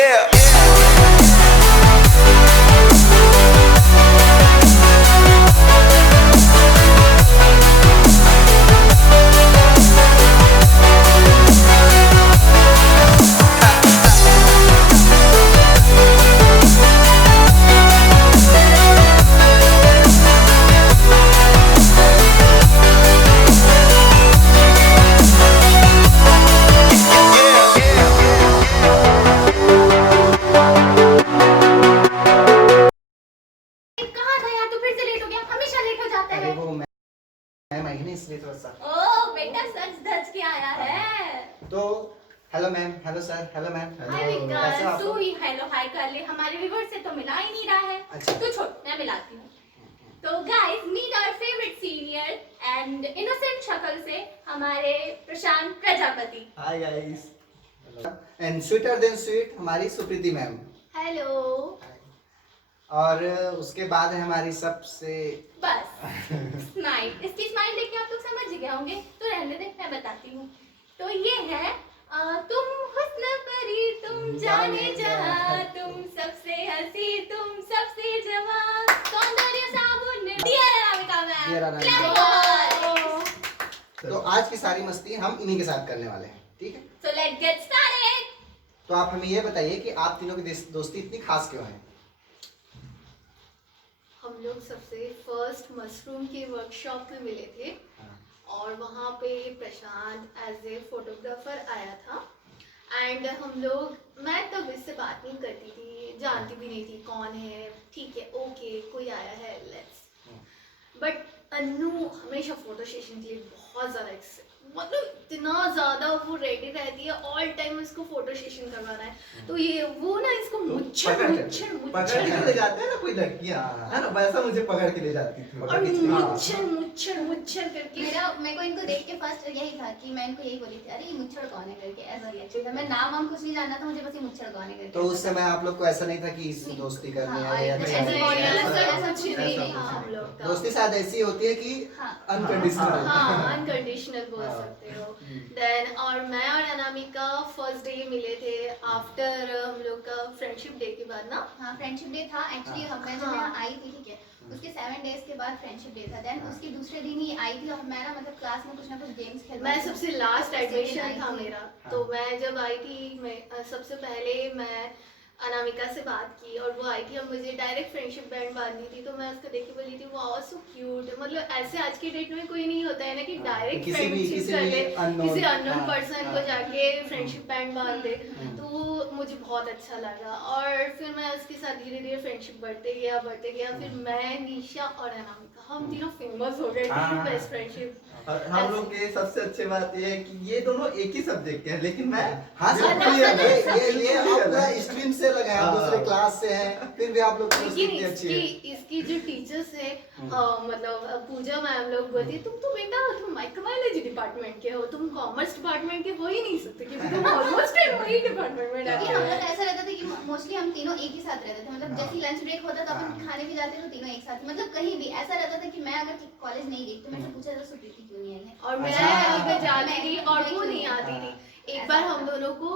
Yeah. कहाँ था यार, तू फिर से लेट हो गया, हमेशा लेट हो जाता है। अरे वो मैम आई नहीं इसलिए थोड़ा सा। ओ बेटा सच धज के आया है। तो hello ma'am, hello sir, hello ma'am. Hi Vikas, तू ही हेलो हाय कर ले, हमारे व्यूअर से तो मिला ही नहीं रहा है। अच्छा। तू छोड़, मैं मिलाती हूँ। तो guys meet our favourite senior and innocent शक्ल से हमारे Prashant Prajapati. Hi guys. And sweeter than sweet हमारी सुप्रीति मैम। हेलो। और उसके बाद है हमारी सबसे बस स्माइल, इसकी स्माइल देख के आप लोग समझ गए होंगे, तो रहने दे, मैं बताती हूँ। तो ये है तुम हुस्न परी तुम जाने जहां, तुम सबसे हंसी तुम सबसे जवां, सौंदर्य साबुन dear Anamika Dear ma'am. Anamika. तो आज की सारी मस्ती हम इन्हीं के साथ करने वाले हैं, ठीक है? So let's get started. तो आप हमें ये बताइए कि आप तीनों की दोस्ती इतनी खास क्यों है? हम लोग सबसे फर्स्ट मशरूम की वर्कशॉप में मिले थे और वहाँ पे प्रशांत एज ए फोटोग्राफर आया था एंड हम लोग, मैं तब इससे बात नहीं करती थी, जानती भी नहीं थी कौन है, ठीक है ओके कोई आया है लेट्स। बट अन्नू हमेशा फोटो सेशन के लिए बहुत ज़्यादा मतलब इतना ज़्यादा वो रेडी रहती है, ऑल टाइम उसको फोटो सेशन करवाना है। तो ये वो ना इसको मुच्छर पकड़ के ले जाते हैं ना कोई लड़कियां, है ना, वैसा मुझे पकड़ के ले जाती थी और मुच्छर मुच्छर मुच्छर करके। मेरे को इनको देख के फर्स्ट यही था कि मैं इनको यही बोली थी, अरे ये मुच्छर कौन है करके, ऐसा रिएक्शन था। मैं नाम हम कुछ नहीं जानना था, मुझे बस ये मुच्छर कौन है करके। तो उस समय आप लोग को ऐसा नहीं था कि इस दोस्ती करनी है या ऐसा कुछ नहीं ऐसा था हम लोग का। दोस्ती शायद ऐसी होती है कि अनकंडीशनल। हाँ अनकंडीशनल बोल सकते हो। देन और मैं और अनामिका फर्स्ट डे मिले थे आफ्टर हम लोग का फ्रेंडशिप डे के बाद ना। हाँ फ्रेंडशिप डे था एक्चुअली। मैं जब यहाँ आई थी, ठीक है, उसके 7 डेज के बाद फ्रेंडशिप डे था। देन उसके दूसरे दिन ही आई थी और मैं ना मतलब क्लास में कुछ ना कुछ गेम्स खेल, मैं सबसे लास्ट एडमिशन था मेरा, तो मैं जब आई थी, मैं सबसे पहले मैं अनामिका से बात की और वो आई थी और मुझे डायरेक्ट फ्रेंडशिप बैंड बांधनी थी। तो मैं उसको देख के बोली थी वाओ सो क्यूट। मतलब ऐसे आज के डेट में कोई नहीं होता है ना कि डायरेक्ट फ्रेंडशिप कर ले, किसी अननोन पर्सन को जाके फ्रेंडशिप बैंड बांध दे। तो मुझे बहुत अच्छा लगा और फिर मैं उसके साथ धीरे धीरे फ्रेंडशिप बढ़ते गया। फिर मैं, निशा और अनामिका हम तीनों फेमस हो गए थे बेस्ट फ्रेंडशिप। और हम लोग के सबसे अच्छी बात ये है कि ये दोनों एक ही सब्जेक्ट के हैं, लेकिन मैं हाँ सर, ये अपना स्ट्रीम से लगे हैं, दूसरे क्लास से हैं, फिर भी आप लोग की दोस्ती लेकिन इतनी अच्छी है। इसकी जो टीचर्स है मतलब पूजा मैम लोग बोलती है तुम तो बेटा तुम माइक्रोबायोलॉजी डिपार्टमेंट के हो, तुम कॉमर्स डिपार्टमेंट के हो ही नहीं सकते क्योंकि तुम ऑलमोस्ट वही डिपार्टमेंट में क्योंकि डालते हम हो। लोग ऐसा रहता था कि मोस्टली हम तीनों एक ही साथ रहते थे। मतलब जैसे ही लंच ब्रेक होता तो अपन खाने भी जाते थे तीनों एक साथ। मतलब कहीं भी ऐसा रहता था कि मैं अगर कॉलेज नहीं गई तो मुझसे पूछा था सुप्रीति क्यों नहीं आई है, और मैं अगर जाती थी और वो नहीं आती थी। एक बार हम दोनों को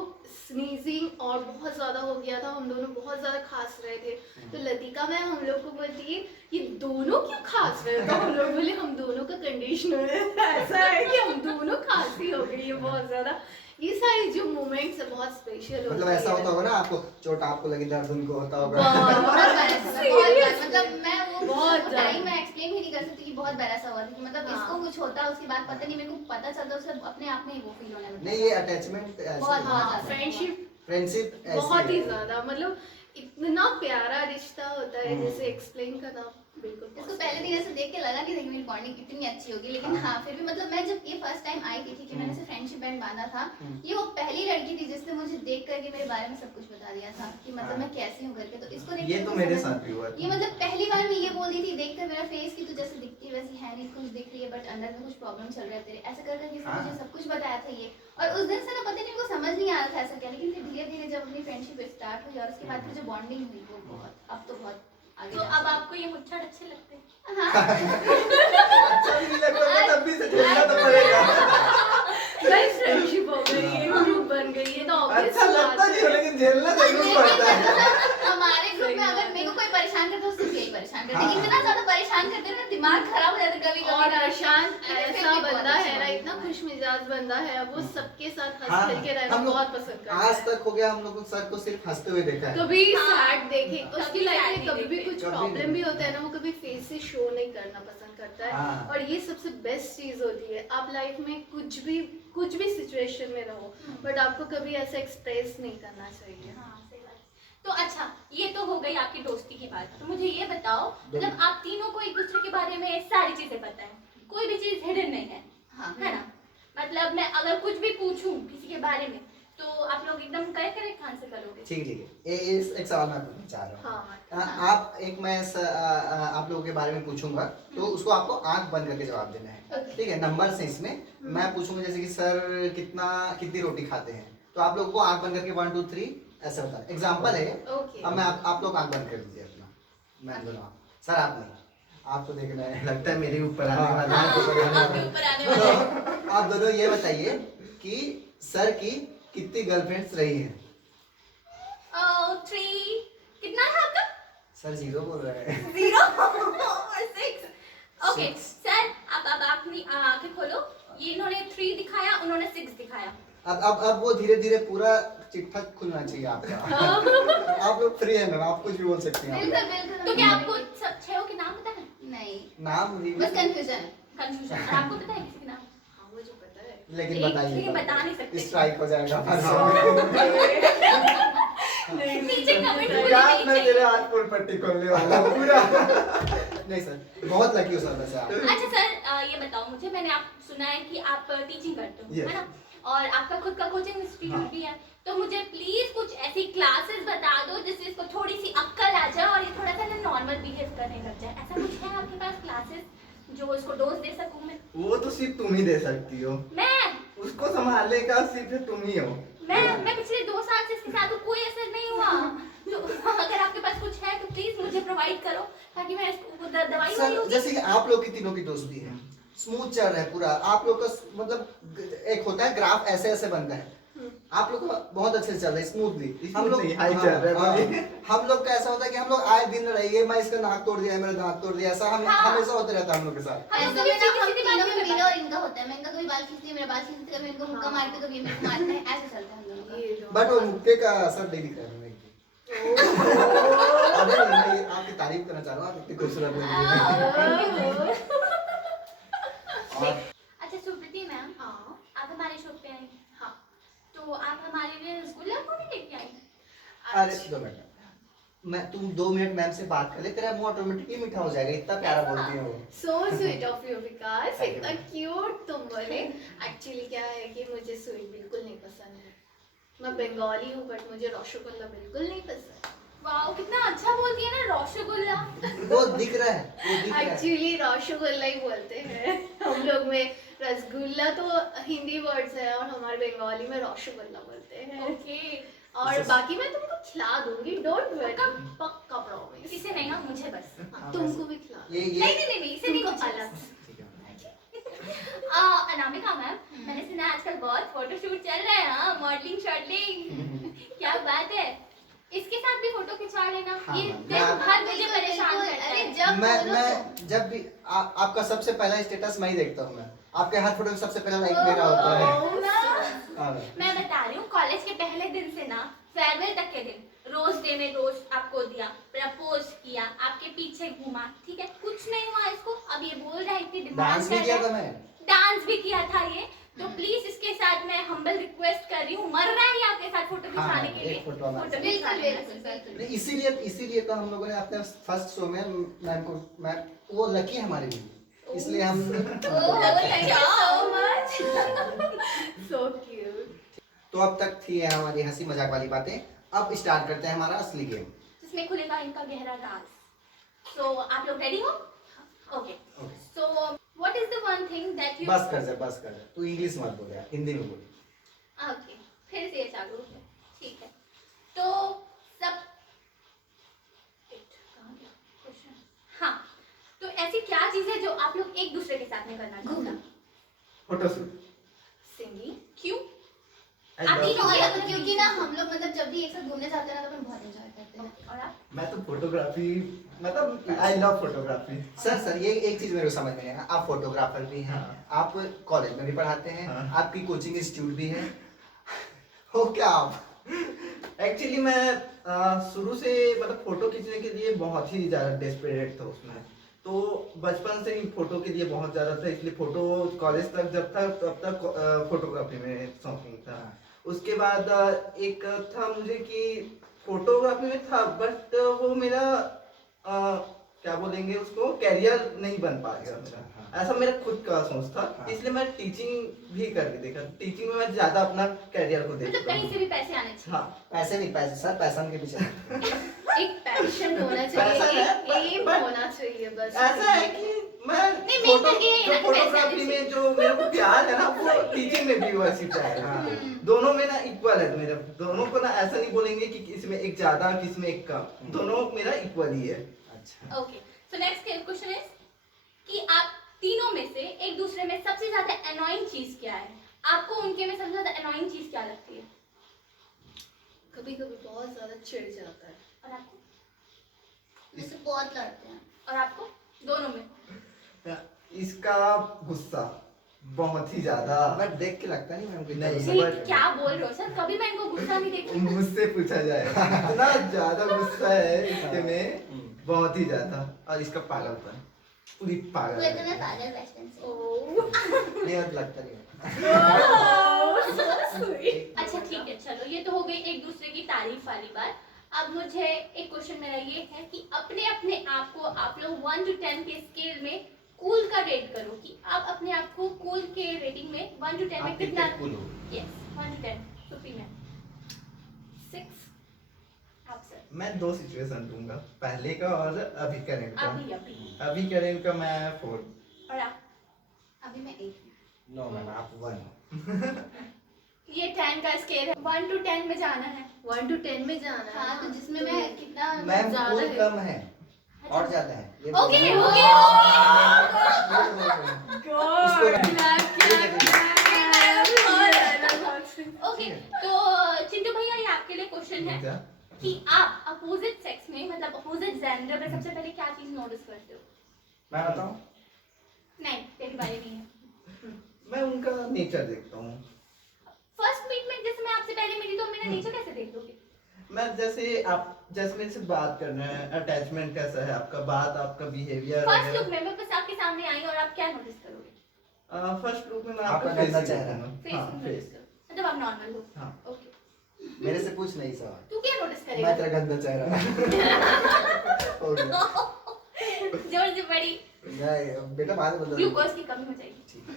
स्नीजिंग और बहुत ज्यादा हो गया था, हम दोनों बहुत ज्यादा खांस रहे थे। तो लतिका मैम हम लोग को बोलती है ये दोनों क्यों खांस रहे हो? तो हम लोग बोले हम दोनों का कंडीशनर है, ऐसा है कि हम दोनों खांसी हो गई है बहुत ज्यादा। ये सारी जो मोमेंट्स है बहुत स्पेशल मतलब ऐसा होता होगा ना, आपको चोट आपको लगी, दर्द उनको होता होगा। बहुत बार मतलब मैं वो बहुत टाइम मैं एक्सप्लेन ही नहीं कर सकती कि बहुत बार ऐसा हुआ था कि मतलब इसको कुछ होता उसके बाद पता नहीं मेरे को पता चलता, उससे अपने आप में ही वो फील होने लगता। नहीं, ये अटैचमेंट बहुत फ्रेंडशिप बहुत ही ज्यादा, मतलब इतना प्यारा रिश्ता होता है जैसे एक्सप्लेन करना बिल्कुल। इसको पहले दिन ऐसे देख के लगा कि मेरी बॉन्डिंग इतनी अच्छी होगी, लेकिन हाँ फिर भी मतलब मैं जब ये फर्स्ट टाइम आई थी कि मैंने इसे फ्रेंडशिप बैंड बांधा था, ये वो पहली लड़की थी जिसने मुझे देख करके मेरे बारे में सब कुछ बता दिया था कि मतलब मैं कैसी हूँ करके। तो इसको देख ये तो मेरे साथ भी हुआ था। ये मतलब पहली बार मैं ये बोल रही थी देखकर मेरा फेस कि तू जैसे दिखती है वैसी है नहीं, कुछ दिख रही है बट अंदर में कुछ प्रॉब्लम चल रहा है तेरे, ऐसा कर करके इसने मुझे सब कुछ बताया था ये। और उस दिन से ना पता नहीं को समझ नहीं आ रहा था ऐसा क्या, लेकिन फिर धीरे धीरे जब अपनी फ्रेंडशिप स्टार्ट हुई और उसके बाद फिर जो बॉन्डिंग हुई वो बहुत अब तो बहुत आगे। तो अब आपको ये मुच्छड़ अच्छे लगते हैं? अच्छा नहीं लगता तो तब भी से झेलना तो पड़ेगा। बेस्ट फ्रेंडशिप हो गई, ग्रुप बन गई है तो obvious अच्छा सी लगता बात नहीं है। हो, लेकिन झेलना जरूर पड़ता है। हमारे ग्रुप सही में अगर बात मेरे को कोई परेशान करता है तो सिर्फ यही परेशान करता है। हाँ। इतना ज्यादा परेशान करते हैं ना दिमाग खराब हो जाता है कभी और कभी। अर्शान लेकिन फिर ऐसा भी बहुत बंदा अच्छी है ना, बात इतना है। खुश मिजाज बंदा है, वो सबके साथ हंस हाँ, खेल के रहना हम लोग बहुत पसंद करता आज है। तक हो गया हम लोग सर को सिर्फ हंसते हुए देखा है। कभी हाँ। सैड देखे उसकी कभी लाइफ sad में नहीं कभी भी देखे। कुछ कभी प्रॉब्लम नहीं। भी होता है ना, वो कभी फेस से शो नहीं करना पसंद करता है। हाँ। और ये सबसे बेस्ट चीज होती है, आप लाइफ में कुछ भी सिचुएशन में रहो, बट आपको कभी ऐसा एक्सप्रेस नहीं करना चाहिए। हाँ, सही बात है। तो अच्छा, ये तो हो गई आपकी दोस्ती की बात। तो मुझे ये बताओ, मतलब आप तीनों को एक दूसरे के बारे में सारी चीजें पता है, कोई भी चीज हिडन नहीं है, हाँ। है ना? मतलब मैं अगर कुछ भी पूछूं किसी के बारे में तो आप लोग एकदम करेक्ट आंसर करोगे। ठीक है, एक सवाल मैं पूछना चाह रहा हूँ। हाँ, आप एक मैं आप लोगों के बारे में पूछूंगा तो उसको आपको आंख बंद करके जवाब देना है, ठीक है? नंबर से इसमें मैं पूछूंगा जैसे कि सर कितनी रोटी खाते हैं, तो आप लोगों को आंख बंद करके 1 2 3 ऐसा बताना। एग्जांपल है। ओके। अब मैं आप लोग आंख बंद कर दीजिए अपना, मैं दोनों सर आप नहीं, आपको देखना है। लगता है मेरे ऊपर आने वाला हाँ, है। आपके ऊपर आने वाला आपके है। ऊपर आने वाला है। तो आप दोनों ये बताइए कि सर की कितनी गर्लफ्रेंड्स रही हैं? 3 कितना है आपका? सर 0 बोल रहे हैं। 0 और 6। ओके 6। सर, अब अपनी आंखें खोलो। ये इन्होंने 3 दिखाया, उन्होंने 6 दिखाया। अब वो धीरे धीरे पूरा चिट्ठा खुलना चाहिए आपका। आप लोग फ्री है मैम, आप कुछ भी बोल सकती हैं। बिल्कुल बिल्कुल। तो क्या आपको सब छहों के नाम पता है? नहीं, नाम बस कंफ्यूजन है। कंफ्यूजन। और आपको पता है किसी के नाम? हाँ, मुझे पता है। लेकिन लेकिन बताइए, बता नहीं सकते। स्ट्राइक हो जाएगा। नीचे कमेंट में क्या मैं तेरे हाथ फुल पट्टी खोलने वाला हूँ पूरा। नहीं सर, बहुत लकी हो सर वैसे आप। अच्छा सर, ये बताओ मुझे, मैंने आप सुना है कि आप टीचिंग करते हो, Yes. है ना? और आपका खुद का कोचिंग इंस्टीट्यूट हाँ। भी है। तो मुझे प्लीज कुछ ऐसी क्लासेस बता दो जिससे इसको थोड़ी सी अक्कल आ जाए और ये थोड़ा सा ना नॉर्मल बिहेव करने लग जाए। ऐसा कुछ है आपके पास क्लासेस जो इसको डोज दे सकूं मैं? वो तो सिर्फ तुम ही दे सकती हो, मैं उसको संभालने का सिर्फ तुम ही हो। मैं पिछले 2 साल से इसके साथ हूं, कोई असर नहीं हुआ। तो अगर आपके पास कुछ है तो प्लीज मुझे प्रोवाइड करो ताकि मैं इसको दवाई वाली सर जैसे कि आप लोग की तीनों की दोस्ती है, स्मूथ चल रहा है पूरा। आप लोग का मतलब एक होता है ग्राफ ऐसे ऐसे बनता है, आप लोग का बहुत अच्छे से चल रहा है स्मूथली। हम लोग Smoothly, high चल रहा है, बोलिए। हम लोग का ऐसा होता है कि हम लोग आए दिन रहिए, मैं इसका नाक तोड़ दिया, मेरा दांत तोड़ दिया, ऐसा हम हाँ। हमेशा होते रहता है हम लोग के साथ। हम ऐसे लोग में ना हम सीधी-सीधी तीनों बात में नहीं मेरा कर और इनका होता है। मैं इनका कभी बाल खींचती है, मेरा बाल खींचती है, कभी इनको मुक्का मारते, कभी ये मेरे को मारते हैं, ऐसे चलता है हम लोगों का। ये जो- बट वो मुक्के का असर नहीं दिख रहा है मेरे को। अबे मैं आपकी तारीफ करना चाह रहा हूँ, आप इतनी खूबसूरत लग रही है। और अच्छा सुप्रीति मैम, हाँ, आप हमारे शो पे आई, हाँ। तो आप हमारे लिए रसगुल्ला क्यों नहीं लेके आई? अरे 2 मिनट, मैं तुम 2 मिनट मैम से बात कर ले, तेरा मुंह ऑटोमेटिकली मीठा हो जाएगा, इतना प्यारा बोलती है वो। So sweet of you Vikas, Thank you. इतना क्यूट तुम बोले। एक्चुअली क्या है कि मुझे स्वीट बिल्कुल नहीं पसंद है। मैं बंगाली हूँ बट मुझे रसगुल्ला बिल्कुल नहीं पसंद। वाओ कितना अच्छा बोलती है ना, रसगुल्ला। वो दिख रहा है, वो दिख रहा है। एक्चुअली रसगुल्ला ही बोलते हैं हम लोग में। रसगुल्ला तो हिंदी वर्ड्स है और हमारे बंगाली में रसगुल्ला बोलते हैं। ओके, और बाकी मैं तुमको खिला दूंगी, डोंट वरी, पक्का प्रॉमिस। किसे नहीं ना, मुझे बस। तुमको भी खिला दूंगी। ये नहीं इसे नहीं, तुमको मुझे अलग बस। ठीक है। अनामिका मैम, मैंने सुना आजकल बहुत फोटोशूट चल रहा है, हाँ मॉडलिंग शॉडलिंग, क्या बात है। इसके साथ भी फोटो खिंचवा लेना, हाँ, ये मैम, दिन मैं- भर मुझे बिल्कुल, परेशान बिल्कुल। करता अरे है। जब बोलो तो- मैं जब भी आपका सबसे पहला स्टेटस मैं ही देखता हूँ। मैं आपके हर फोटो में सबसे पहला लाइक मेरा होता है। हाँ। मैं बता रही हूँ, कॉलेज के पहले दिन से ना फेयरवेल तक के दिन रोज डे में रोज आपको दिया, प्रपोज किया, आपके पीछे घूमा, ठीक है, कुछ नहीं हुआ इसको। अब ये बोल रहा है इतनी डिमांड डांस भी कर किया रहा था है, मैं। डांस भी किया था ये। तो प्लीज इसके साथ मैं हम्बल रिक्वेस्ट कर रही हूँ, मर रहा है ये आपके साथ फोटो हाँ, खिंचाने के लिए। एक फोटो हमारे साथ। खिंचवा बिल्कुल लेना। बिल्कुल बिल्कुल। नहीं, इसीलिए तो हम लोगों ने अपने फर्स्ट शो में मैम को, मैं वो लकी है हमारे लिए, इसलिए हम Thank you so much. So cute. तो अब तक थी है हमारी हंसी मजाक वाली बातें। अब स्टार्ट करते हैं हमारा असली गेम। जिसमें खुलेगा इनका गहरा राज। So आप लोग रेडी हो? Okay. Okay, So what is the one thing that you? बस कर जा, तू इंग्लिश मत बोल यार, हिंदी में बोल। Okay. फिर से चालू है, ठीक है। तो सब कहाँ गया क्वेश्चन? हाँ, तो ऐसी क्या चीज है जो आप लोग एक दूसरे के साथ में करना चाहते हैं? फोटोशूट। Singing. क्यों? I आप love तीनों you. क्योंकि ना हम लोग मतलब जब भी एक साथ घूमने जाते हैं ना तो अपन बहुत एंजॉय करते हैं। और आप? मैं तो फोटोग्राफी मतलब आई लव फोटोग्राफी। सर ये एक चीज मेरे को समझ में नहीं आया, आप फोटोग्राफर भी हैं, हाँ। आप कॉलेज में भी पढ़ाते हैं, हाँ। आपकी कोचिंग इंस्टीट्यूट भी है, हो क्या आप? एक्चुअली मैं शुरू से मतलब फोटो खींचने के लिए बहुत ही ज़्यादा डेस्परेट था उसमें। तो बचपन से ही फोटो के लिए बहुत ज़्यादा था, इसलिए फोटो कॉलेज तक जब था तब तक फोटोग्राफी में शौकीन था। उसके बाद एक था मुझे कि फोटोग्राफी में था, बट वो मेरा क्या बोलेंगे उसको, कैरियर नहीं बन पाएगा मेरा, ऐसा मेरा खुद का सोच था। हाँ। इसलिए मैं टीचिंग भी करके देखा, टीचिंग में मैं ज़्यादा अपना कैरियर को मतलब देखता कहीं हूँ। से भी पैसे आने चाहिए। हाँ, पैसे नहीं, पैसे सर पैसा के पीछे एक पैशन होना पैसा चाहिए, है, एक एम but- होना चाहिए बस। ऐसा है कि मैं नहीं, फोटो मेरा ये है ना जो कि पैसा फोटोग्राफी नहीं में जो मेरे को प्यार है ना वो टीचिंग में भी वैसी प्यार है। हाँ। दोनों में ना इक्वल है मेरा, दोनों को ना ऐसा नहीं बोलेंगे कि किसमें एक ज्यादा किसमें एक कम, दोनों मेरा इक्वल ही है। अच्छा, okay, so next question is कि आप तीनों में से एक दूसरे में सबसे ज्यादा अननोइंग चीज क्या है? आपको उनके में सबसे ज्यादा अननोइंग चीज क्या लगती है? कभी कभी बहुत ज्यादा चिढ़ जाता है। और आपको? मुझसे बहुत लड़ते हैं। और आपको? दोनों में? इसका गुस्सा बहुत ही ज्यादा, बट देख के लगता नहीं मैम नहीं, नहीं, but- क्या बोल रहे हो सर? कभी मैं इनको गुस्सा नहीं देखी। मुझसे पूछा जाए इतना ज्यादा गुस्सा है इसके में, बहुत ही ज्यादा। और इसका पागलपन, पूरी वो पागल इतने है। पागल बचपन से। नहीं लगता नहीं। अच्छा ठीक है, चलो ये तो हो गई एक दूसरे की तारीफ वाली बात। अब मुझे एक क्वेश्चन मेरा ये है कि अपने अपने आप को आप लोग 1 to 10 के स्केल में कूल का रेट करो कि आप अपने आप को कूल के रेटिंग में 1 to 10 में आप कितना? कितने cool हो? यस, 1 to 10 सुपी में 6। आप सर? मैं 2 सिचुएशन दूंगा, पहले का और अभी करने का। अभी अभी करने का मैं 4। और आप? अभी मैं 1 नो मैम आप 1। ये 10 का स्केल है, 1 to 10 में जाना है। 1 to 10 में जाना है। हाँ तो जिसमें मैं कितना मैम ज्यादा कूल है। कम है और ज्यादा है। ये ओके बोल- ओके उसको ओके, तो चिंटू भैया ये आपके लिए क्वेश्चन है क्या? कि आप अपोजिट सेक्स में मतलब अपोजिट जेंडर में सबसे पहले क्या चीज नोटिस करते हो? मैं बताऊं? नहीं, तेरी बारी नहीं है। मैं उनका नेचर देखता हूँ। फर्स्ट मीट में जैसे मैं आपसे पहले मिली तो मेरा नेचर कैसे देख लोगे? मैं जैसे मेरे से बात कर रहे हैं, अटैचमेंट कैसा है आपका, बात आपका बिहेवियर फर्स्ट लुक में मैं बस आपके सामने आई और आप क्या नोटिस करोगे? फर्स्ट लुक में मैं आपका आपका गंदा फेस चेहरा। फेस नोटिस करो, मतलब आप नॉर्मल हो। हाँ। ओके, मेरे से पूछ नहीं सवाल। तू क्या नोटिस मैं करेगा? तेरा गंदा चेहरा। हो गया। जोर से बड़ी नहीं बेटा बाद में बता दूंगा। ग्लूकोज की कमी हो जाएगी। ठीक है।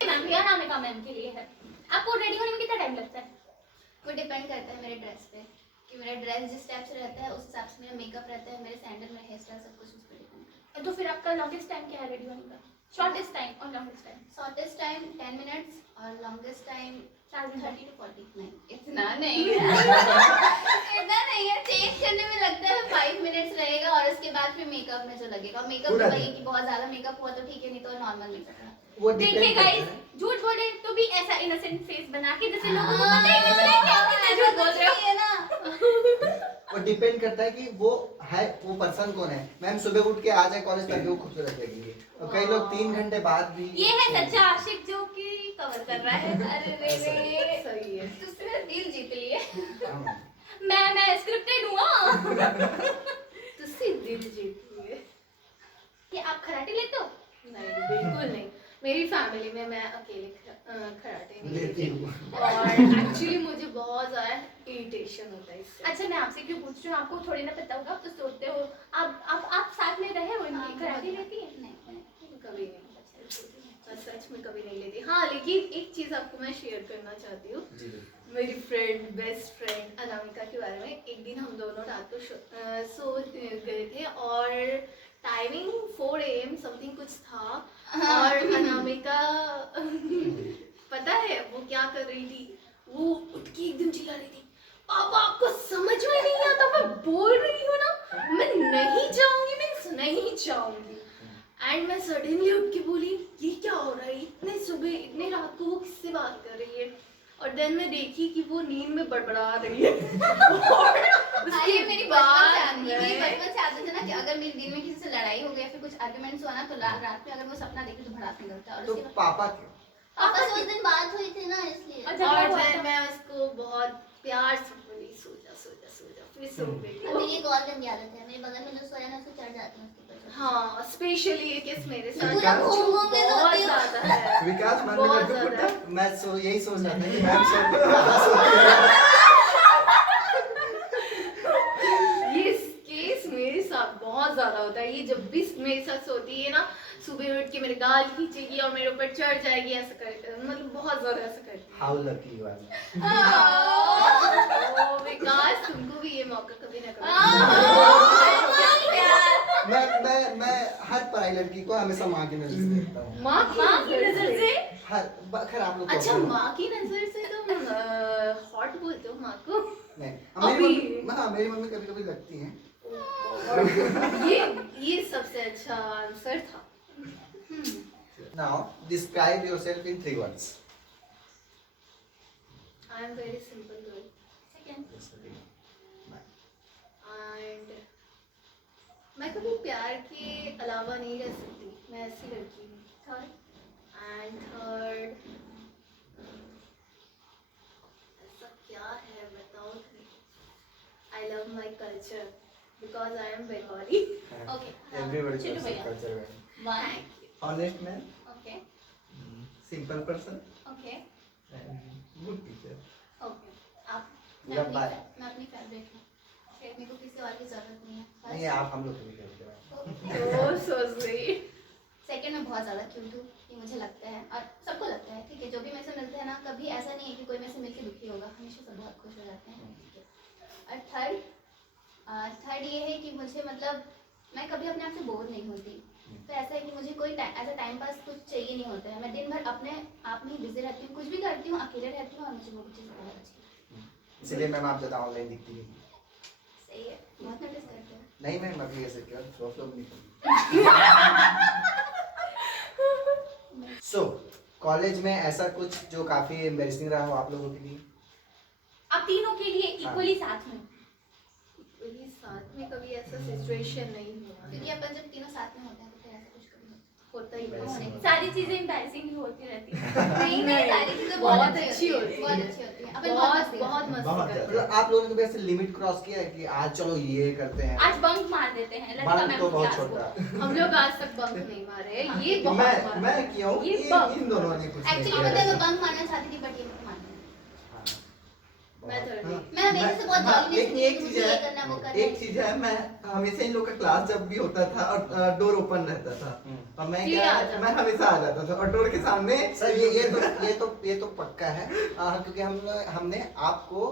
मैम भैया नाम का मैम के लिए है। आपको रेडी होने में कितना टाइम लगता है? वो डिपेंड करता है मेरे ड्रेस पे कि मेरा ड्रेस जिस टाइप से रहता है उस हिसाब से मेरा मेकअप रहता है, मेरे सैंडल मेरा हेयर स्टाइल सब कुछ उस पर डिपेंड करता है। तो फिर आपका लॉन्गेस्ट टाइम क्या है रेडी होने का? शॉर्टेस्ट टाइम और longest time? Shortest time 10 minutes और लॉन्गेस्ट टाइम 30 30 to 40। नहीं इतना नहीं है। इतना नहीं है, चेंज करने में लगता है 5 मिनट्स रहेगा और उसके बाद फिर मेकअप में जो लगेगा। मेकअप पूरा में दिन। वही कि बहुत ज्यादा मेकअप हुआ तो ठीक है, नहीं तो नॉर्मल मेकअप है। वो देखिए depend करता गाइस, है। झूठ बोले तो भी ऐसा इनोसेंट फेस बना के जैसे लोगों को पता ही नहीं चले कि आप कितना झूठ बोल रहे हो। है ना। वो डिपेंड करता है कि वो है वो पर्सन कौन है। मैम सुबह उठ के आ जाए कॉलेज तक भी वो खूबसूरत लगेंगे और कई लोग 3 घंटे बाद भी। ये है सच्चा आशिक जो कि कवर कर रहा है। अरे रे सही है। तुझसे मेरा दिल जीत लिए। हाँ। मैं स्क्रिप्टेड हूँ हाँ। तुझसे दिल जीती है। कि आप खराटे लेते हो? नहीं बिल्कुल नहीं, मेरी फैमिली में मैं अकेले कराटे नहीं लेती लेती हूँ। और एक्चुअली मुझे बहुत ज़्यादा इरिटेशन होता है इससे। अच्छा मैं आपसे क्यों पूछ रही हूँ, आपको थोड़ी ना पता होगा, आप तो सोचते हो। आप साथ में रहे हो इनके, कराटे लेती है? नहीं कभी नहीं, मैं सच में कभी नहीं लेती। हाँ लेकिन एक चीज़ आपको मैं शेयर करना चाहती हूँ, जी बिल्कुल। मेरी फ्रेंड बेस्ट फ्रेंड अनामिका के बारे में। एक दिन हम दोनों रात को सो गए थे और टाइमिंग 4 AM समथिंग कुछ था और अनामिका पता है वो क्या कर रही थी, वो उठ के एकदम चिल्ला रही थी, अब आपको समझ में नहीं आता, मैं बोल रही हूँ ना मैं नहीं जाऊंगी, मैं नहीं जाऊंगी। एंड मैं सडनली उठ के बोली ये क्या हो रहा है, इतने सुबह इतनी रात को वो किससे बात कर रही है, और देन मैं देखी कि वो नींद में बड़बड़ा रही है। और हाँ, ये मेरी बचपन से आदत है ना कि अगर मेरे दिन में किसी से लड़ाई हो गई या फिर कुछ आर्गुमेंट्स हुआ ना, तो रात में अगर वो सपना देखे तो भड़ास निकलता है। और तो उसके बाद पापा क्यों? पापा से उस दिन बात हुई थी ना, इसलिए। अच्छा, और हुआ then था? मैं उसको बहुत प्यार से बोली सो जा सो जा सो जा, फिर सो गई अब वो। मेरी एक और गंदी आदत है, मेरे बगल में जो सोया ना उसको चढ़ जाती है उसके ऊपर। हाँ, स्पेशली ये केस मेरे साथ पूरा घूम-घूम के बहुत सोती हूँ। ज्यादा है, विकास मन में बहुत लड्डू ज्यादा। फूटा। मैं यही सोच रहा था कि मैम सो ये केस मेरे साथ बहुत ज्यादा होता है। ये जब भी मेरे साथ सोती है ना, सुबह उठ के मेरे गाल खींचेगी और मेरे ऊपर चढ़ जाएगी, ऐसा करके, मतलब बहुत ज्यादा ऐसा करती है। How lucky you are. ओ विकास, तुमको भी ये मौका कभी ना कभी। मैं हर पढ़ाई लड़की को हमेशा माँ की नजर से देखता हूँ। माँ की नजर से? खैर आप लोग अच्छा, को- माँ की नजर से तुम हॉट बोलते हो माँ को? नहीं, अभी- मेरी मम्मी कभी कभी लगती हैं। ये सबसे अच्छा आंसर था। Now describe yourself in 3 words. I am very simple girl and मैं कभी प्यार के अलावा नहीं रह सकती, मैं ऐसी लड़की हूँ। थर्ड ऐसा क्या है बताओ तुम्हें? I love my culture because I am Bengali. Okay. Everybody चलो loves भैया। culture well. One. Thank you. Honest man, Okay. simple person, Okay. and good teacher. Okay. आप मैं Love by- अपनी फेवरेट हूँ, फिर मेरे को किसी और की जरूरत नहीं है। नहीं आप हम लोग को भी कहते हैं। Oh, so sweet. सेकंड में बहुत ज़्यादा क्यूट हूँ, ये मुझे लगता है और सबको लगता है, ठीक है। जो भी मेरे से मिलते हैं ना, कभी ऐसा नहीं है कि कोई मेरे से मिलके दुखी होगा, हमेशा सब बहुत खुश हो जाते हैं, ठीक है। और थर्ड ये है कि मुझे मतलब मैं कभी अपने आप से बोर नहीं होती। तो ऐसा है कि मुझे कोई ऐसा टाइम पास कुछ चाहिए नहीं होता है, मैं दिन भर अपने आप में ही बिजी रहती हूँ, कुछ भी करती हूँ, अकेले रहती हूँ और मुझे वो चीज़ बहुत अच्छी लगती है। इसलिए मैम आप ज़्यादा ऑनलाइन दिखती नहीं। सही है, बहुत नोटिस करते हैं। नहीं मैम अभी ऐसे क्यों फ्लॉप नहीं। सो कॉलेज में ऐसा कुछ जो काफी एम्बैरेसिंग रहा हो आप लोगों के लिए? आप तीनों के लिए इक्वली साथ में। वही साथ में कभी ऐसा सिचुएशन नहीं हुआ क्योंकि है। अपन जब तीनों साथ में होते हैं तो फिर ऐसा कुछ कभी होता ही Embarrassing नहीं। होता सारी चीजें एम्बैरेसिंग ही होती रहती है। नहीं, सारी चीजें बहुत अच्छी होती है। बहुत अच्छी होती है। अपन बहुत मस्ती बहुत करते हैं। बहुत मस्ती करते मतलब आप लोगों ने कभी ऐसे लिमिट क्रॉस किया है कि आज चलो ये करते हैं? आज बंक मार देते हैं लड़का बाल मैम तो की बहुत क्लास को। छोटा। हैं। हम लोग आज तक बंक नहीं मारे हैं, ये बहुत मैं किया हूँ, ये इन दोनों ने कुछ नहीं एक्चुअली किया। मतलब मैं बंक मारना चाहती थी बट ये मत मारना। मैं थर्ड हाँ। मैं हमेशा से बहुत हाँ, जॉली लेकिन एक चीज ये करना वो है, करना। एक चीज है, मैं हमेशा इन लोग का क्लास जब भी होता था और डोर ओपन रहता था और मैं ये क्या आ जाता मैं हमेशा आ जाता था और डोर के सामने सर ये तो पक्का है क्योंकि हमने आपको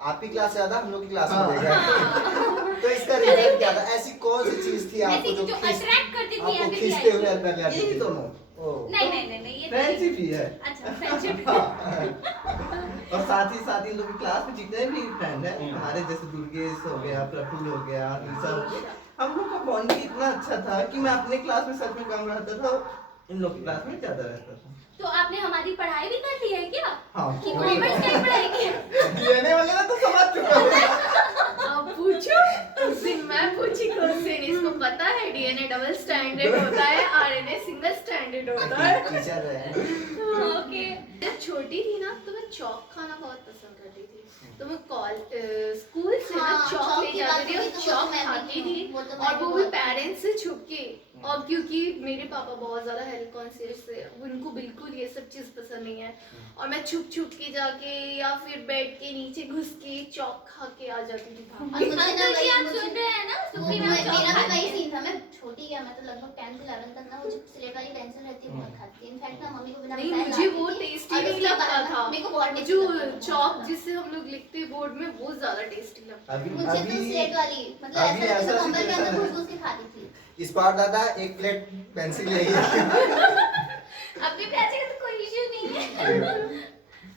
आपकी क्लास ज्यादा हम लोग की क्लास में हाँ। देखा। तो इसका रीजन क्या था? ऐसी कौन सी चीज थी आपको ऐसी जो खींच- अट्रैक्ट करती थी आपको अभी खींचते भी हुए आई अंदर ले आती यही थी? दोनों ओह। नहीं ये तो फ्रेंडशिप ही है। अच्छा फ्रेंडशिप। और साथ ही इन लोग की क्लास में जितने भी फ्रेंड है हमारे, जैसे दुर्गेश हो गया, प्रफुल्ल हो गया, निशा हो गया, हम लोग का बॉन्डिंग इतना अच्छा था कि मैं अपने क्लास में सच में कम रहता था, इन लोग की क्लास में ज्यादा रहता था। तो आपने हमारी पढ़ाई भी कर ली है क्या? हाँ, कि कॉमर्स की पढ़ाई की है? डीएनए वगैरह तो समझ चुका हूँ। अब पूछो, उस दिन मैं पूछी क्वेश्चन, इसको पता है डीएनए डबल स्टैंडर्ड होता है, आरएनए सिंगल स्टैंडर्ड होता है। टीचर है। ओके। जब छोटी थी ना तो मैं चॉक खाना बहुत पसंद करती थी, तो मैं स्कूल से ना हाँ, चॉक चॉक ले की जाती बात थी हुई और तो वो चॉक मैं भी खाती की थी, हूँ, वो तो मैं और भी वो भी बहुत- पेरेंट्स से छुप के। और क्योंकि मेरे पापा बहुत ज्यादा हेल्थ कॉन्शियस है, उनको बिल्कुल ये सब चीज पसंद नहीं है, और मैं छुप छुप के जाके या फिर बेड के नीचे घुस के चॉक खा के आ जाती थी और मुझे ना अंकल जी आप मुझे- सुन रहे हैं ना? सुखी वो मैम मेरा चॉक भी खाती वही है। सीन था। मैं छोटी है, मैं तो लगभग 10th 11th तक ना वो जो स्लेट वाली पेंसिल रहती है वो बहुत खाती थी। इनफैक्ट ना मम्मी को बिना नहीं, बताए मुझे लाती वो थी। टेस्टी और नहीं उसके लगता बाद ना था। मेरे को बहुत tasty जो लगता था, बहुत चॉक ज्यादा। जिससे हम लोग लिखते बोर्ड में, वो ज्यादा टेस्टी लगता अभी मुझे तो स्लेट वाली मतलब अभी ऐसा ऐसा कंबल के अंदर situation है। घुस घुस के खाती थी। इस बार दादा एक प्लेट पेंसिल ले अब भी पैसे का तो कोई इश्यू नहीं है।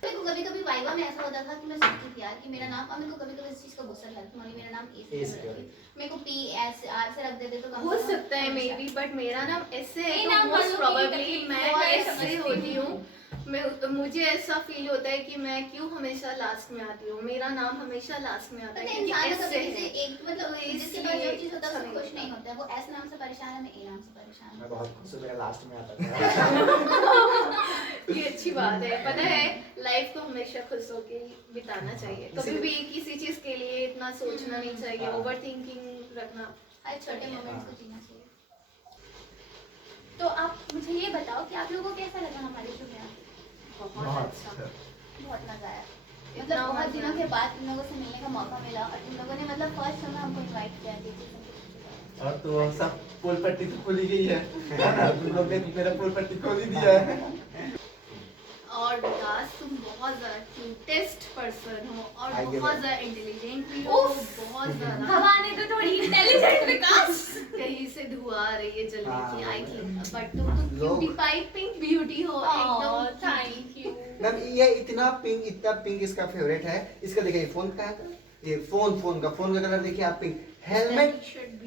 मेरे को कभी-कभी वाइवा में ऐसा होता था कि मैं सोचती थी यार कि मेरा नाम, और मेरे को कभी-कभी इस चीज़ का गुस्सा लगता था, मम्मी मेरा नाम ए ए से से रखी, मेरे को पी एस आर से रख देते तो कम हो से कम सकता है मे बी, बट मेरा नाम ऐसे है ये तो नाम मोस्ट वालों की प्रोबेबली तकलीफ मैं बहुत ऐसे समझती होती हूँ। हूँ। मुझे ऐसा फील होता है कि मैं क्यों हमेशा लास्ट में आती हूँ, मेरा नाम हमेशा लास्ट में आता पता है है क्योंकि इंसान ऐसे कभी से है। एक मतलब जिसके पास जो चीज़ होता है उससे खुश नहीं होता है, वो एस नाम से परेशान है, मैं ए नाम से परेशान हूँ। मैं बहुत खुश हूँ, मेरा लास्ट में आता था। ये अच्छी बात है। पता है लाइफ को हमेशा खुश होके बिताना चाहिए, कभी भी किसी चीज के लिए इतना सोचना नहीं चाहिए, हाँ। ओवर थिंकिंग रखना। हर छोटे बढ़िया। मोमेंट्स को जीना चाहिए। तो आप मुझे ये बताओ कि आप लोगों को कैसा लगा हमारी शो में आके? बहुत अच्छा। बहुत मजा आया, इतना मतलब बहुत मजा दिनों आया। के बाद तुम लोगों से मिलने का मौका मिला, और तुम लोगों ने मतलब फर्स्ट समय हमको इनवाइट किया कि और तो सब पोल पट्टी तो खुली गई है तुम लोग ने मेरा पोल पट्टी खोल ही दिया है। और विकास तुम बहुत ज्यादा क्यूटेस्ट पर्सन हो और आगे बहुत बढ़ो। ज्यादा इंटेलिजेंट भी हो, बहुत ज्यादा। हवा ने तो थोड़ी इंटेलिजेंट विकास। कहीं से धुआं आ रही है जलने की हाँ। आई थिंक, बट तुम तो लोग- क्यूटी पाई पिंक ब्यूटी हो एकदम। Thank you. मैम ये इतना पिंक इसका फेवरेट है। इसका देखिए फोन का है, ये फोन का कलर देखिए आप pink, helmet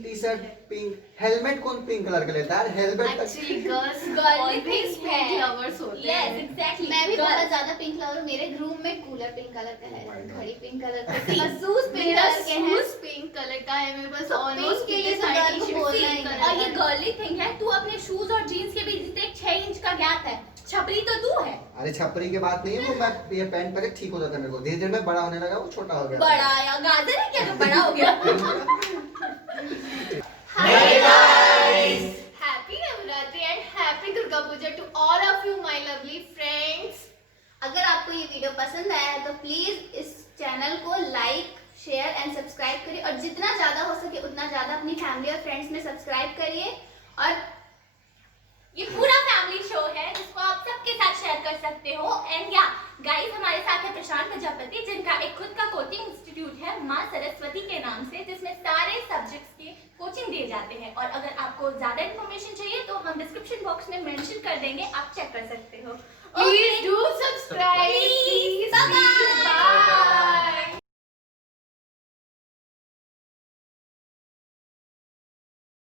T shirt pink, helmet कौन पिंक कलर का लेता है, helmet actually girls Girly always pink pink है। लवर्स होते यस हैं। एग्जैक्टली। मैं भी बहुत ज्यादा पिंक लवर हूँ। मेरे रूम में कूलर पिंक कलर का है, Oh my God. घड़ी पिंक कलर का है, शूज पिंक मेरा कलर के हैं। शूज पिंक कलर का है, मेरे पास तो ऑलमोस्ट pink के लिए तो girl को बोलना ही है। और ये गर्ली थिंग है, तू अपने शूज और जीन्स के बीच जितने 6 इंच का गैप है, छपरी तो तू है। अरे छपरी की बात नहीं है, वो मैं ये पैंट पहले ठीक होता था मेरे को, धीरे धीरे में बड़ा होने लगा, वो छोटा हो गया। बड़ा या गाजर है क्या जो बड़ा हो गया? Hi guys! Happy Navratri and Happy Durga Puja to all of you my lovely friends. अगर आपको ये वीडियो पसंद आया है तो प्लीज इस चैनल को लाइक शेयर एंड सब्सक्राइब करिए, और जितना ज्यादा हो सके उतना ज्यादा अपनी फैमिली और फ्रेंड्स में सब्सक्राइब करिए। और ये पूरा फैमिली शो है जिसको आप सबके साथ शेयर कर सकते हो। एंड या गाइस हमारे साथ है प्रशांत प्रजापति, जिनका एक खुद का कोचिंग इंस्टीट्यूट है माँ सरस्वती के नाम से, जिसमें सारे सब्जेक्ट्स की कोचिंग दिए जाते हैं। और अगर आपको ज्यादा इन्फॉर्मेशन चाहिए तो हम डिस्क्रिप्शन बॉक्स में मेंशन कर देंगे, आप चेक कर सकते हो। Please do subscribe. Please